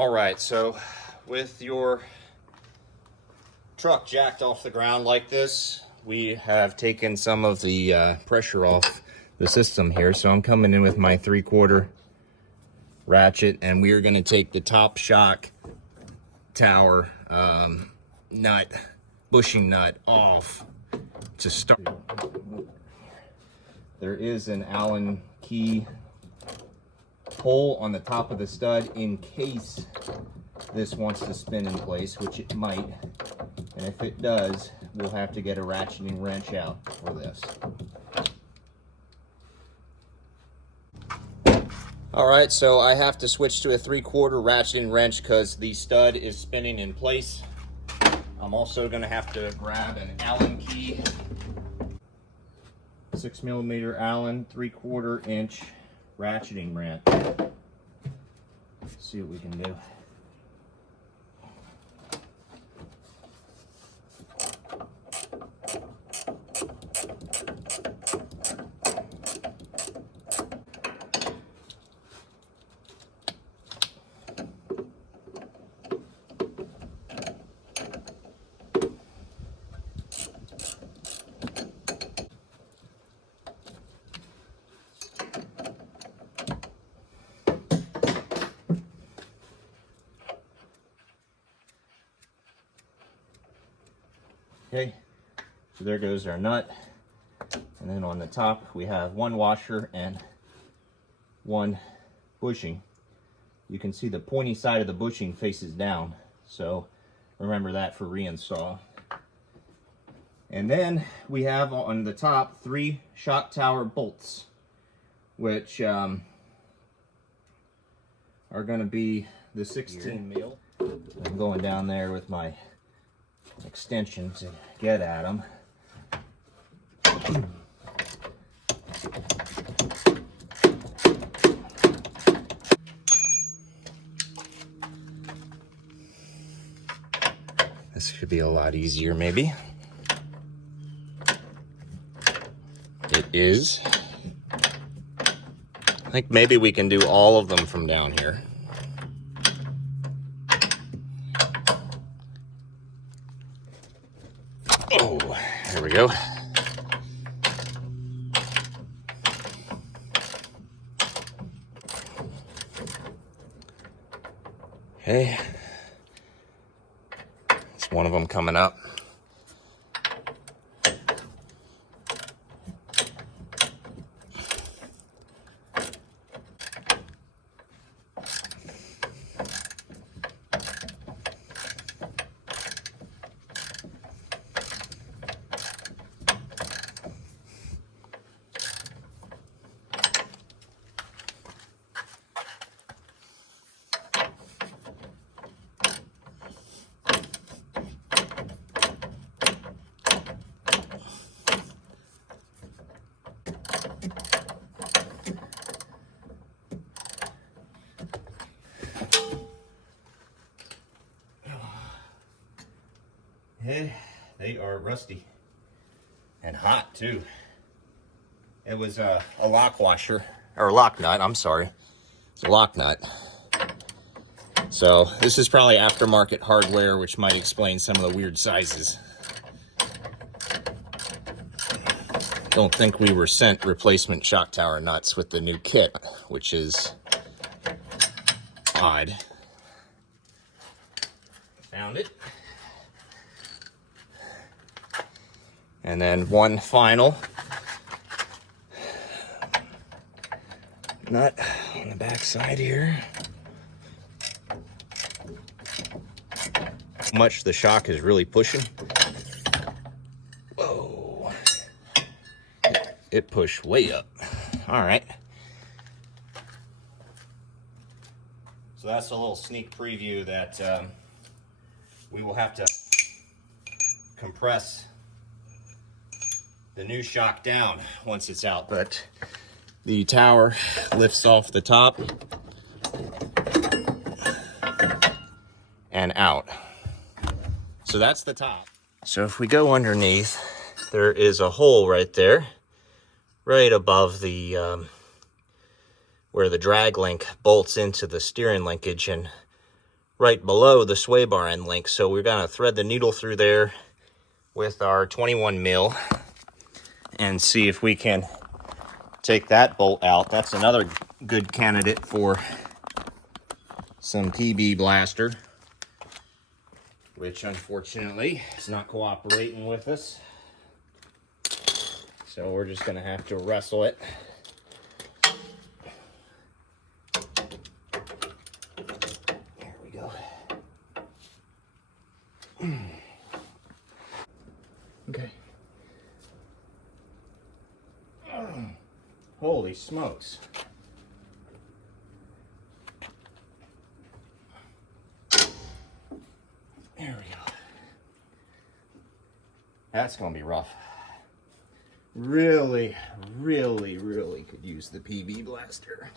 All right, so with your truck jacked off the ground like this, we have taken some of the pressure off the system here. So I'm coming in with my 3/4 ratchet, and we are going to take the top shock tower nut, bushing nut off to start. There is an Allen key hole on the top of the stud in case this wants to spin in place, which it might. And if it does, we'll have to get a ratcheting wrench out for this. All right, so I have to switch to a 3/4 ratcheting wrench because the stud is spinning in place. I'm also going to have to grab an Allen key, 6mm Allen 3/4 inch ratcheting wrench. See what we can do. Okay, so there goes our nut. And then on the top, we have one washer and one bushing. You can see the pointy side of the bushing faces down. So remember that for reinstall. And then we have on the top 3 shock tower bolts, which are going to be the 16mm. I'm going down there with my extension to get at them. This should be a lot easier, maybe. It is. I think maybe we can do all of them from down here. Oh, there we go. Okay. It's one of them coming up. Hey, they are rusty and hot too. It was a lock washer, or lock nut, I'm sorry. It's a lock nut. So this is probably aftermarket hardware, which might explain some of the weird sizes. Don't think we were sent replacement shock tower nuts with the new kit, which is odd. Found it. And then one final nut on the back side here. How much the shock is really pushing. Whoa. It pushed way up. All right. So that's a little sneak preview that we will have to compress the new shock down once it's out, but the tower lifts off the top and out. So that's the top. So if we go underneath, there is a hole right there, right above the where the drag link bolts into the steering linkage, and right below the sway bar end link. So we're gonna thread the needle through there with our 21 mil and see if we can take that bolt out. That's another good candidate for some PB blaster, which unfortunately is not cooperating with us. So we're just gonna have to wrestle it. There we go. Okay. Holy smokes. There we go. That's gonna be rough. Really could use the PB blaster.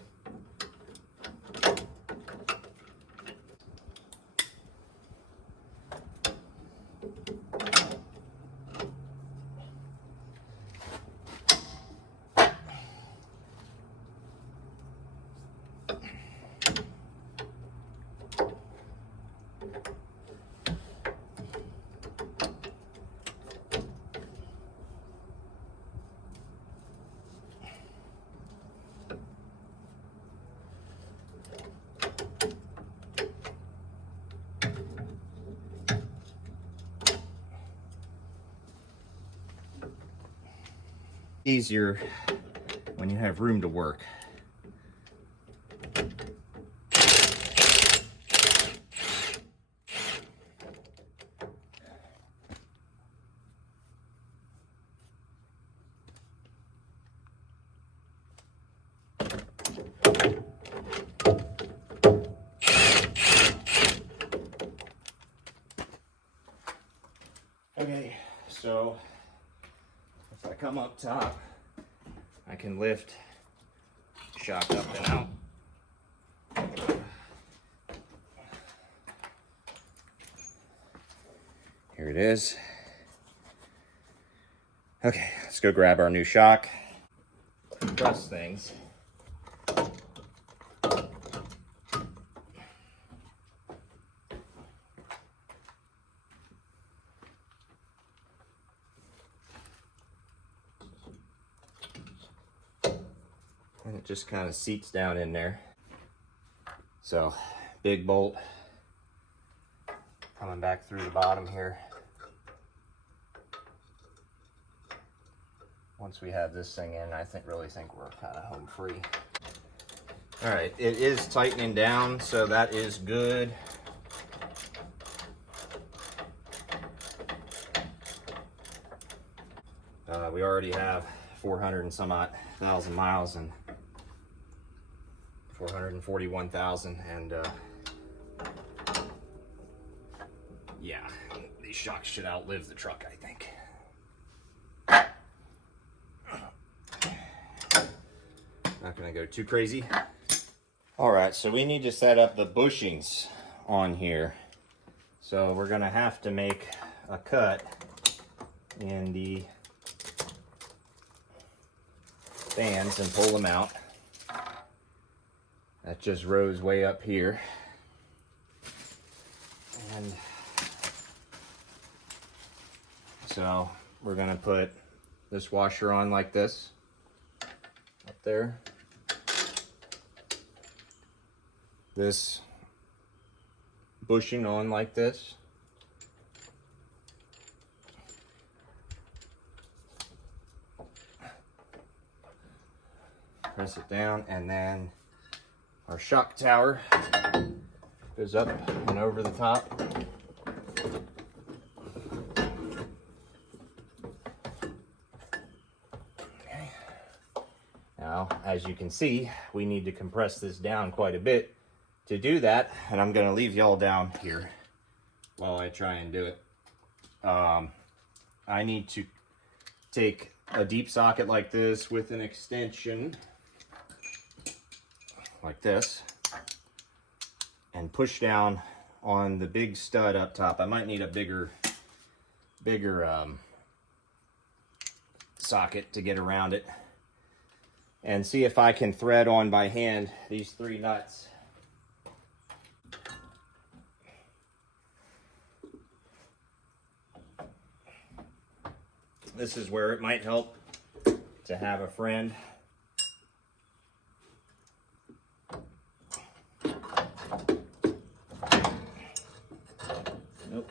Easier when you have room to work. Okay, so if I come up top, I can lift shock up and out. Here it is. Okay, let's go grab our new shock. Compress things. And it just kind of seats down in there. So, big bolt coming back through the bottom here. Once we have this thing in, I really think we're kind of home free. All right, it is tightening down, so that is good. We already have 400 and some odd thousand miles and 441,000, and yeah, these shocks should outlive the truck, I think. Not gonna go too crazy. All right, so we need to set up the bushings on here. So we're gonna have to make a cut in the fans and pull them out. That just rose way up here. And so we're gonna put this washer on like this, up there. This bushing on like this. Press it down, and then our shock tower goes up and over the top. Okay. Now, as you can see, we need to compress this down quite a bit to do that, and I'm going to leave y'all down here while I try and do it. I need to take a deep socket like this with an extension like this and push down on the big stud up top. I might need a bigger socket to get around it, and see if I can thread on by hand these 3 nuts. This is where it might help to have a friend. Nope.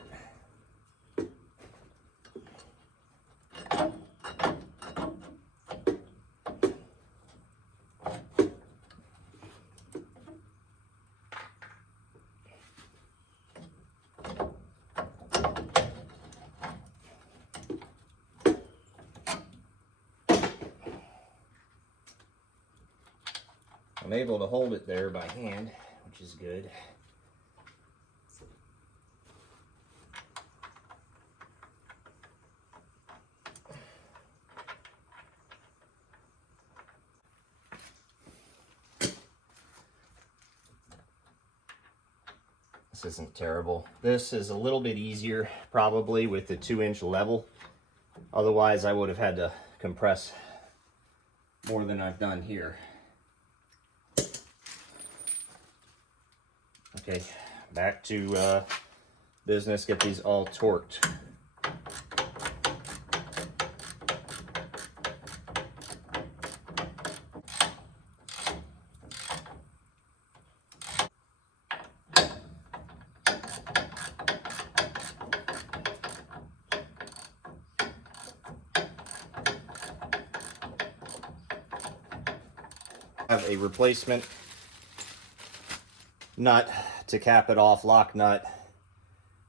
I'm able to hold it there by hand, which is good. This isn't terrible. This is a little bit easier probably with the 2-inch level. Otherwise I would have had to compress more than I've done here. Okay, back to business. Get these all torqued. I have a replacement nut to cap it off, lock nut.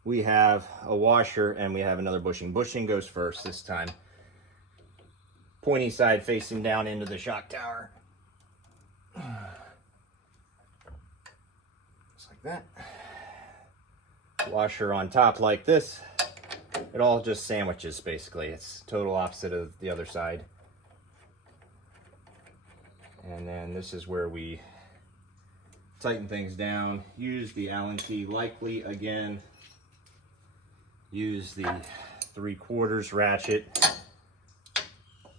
We have a washer and we have another bushing. Bushing goes first this time. Pointy side facing down into the shock tower. Just like that. Washer on top like this. It all just sandwiches basically. It's total opposite of the other side. And then this is where we tighten things down. Use the Allen key likely again. Use the 3/4 ratchet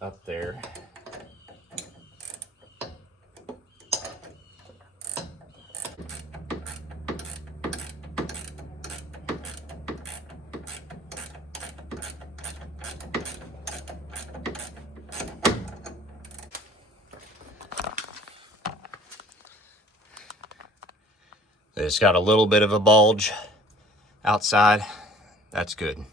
up there. It's got a little bit of a bulge outside. That's good.